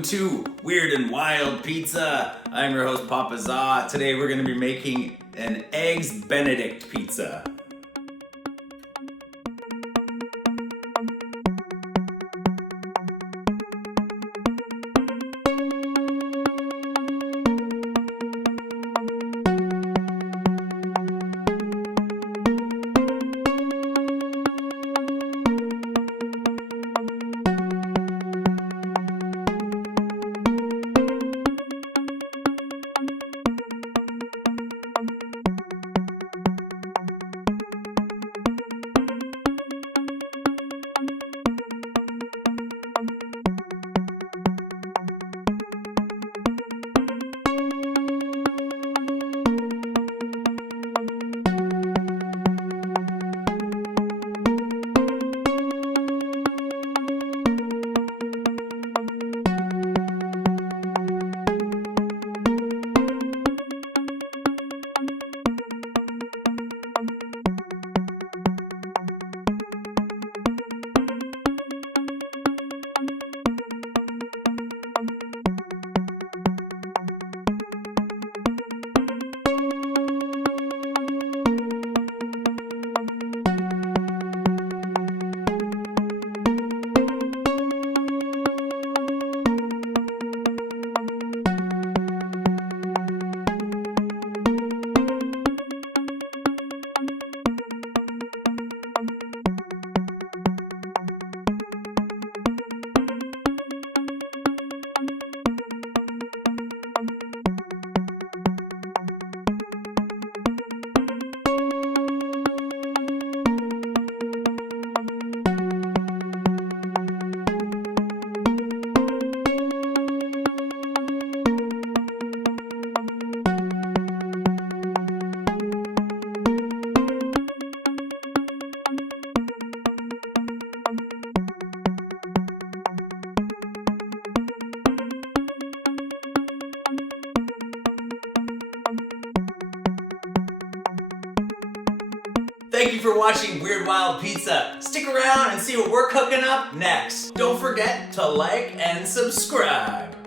Welcome to Weird and Wild Pizza. I'm your host, Papa Za. Today we're going to be making an Eggs Benedict pizza. Thank you for watching Weird Wild Pizza. Stick around and see what we're cooking up next. Don't forget to like and subscribe.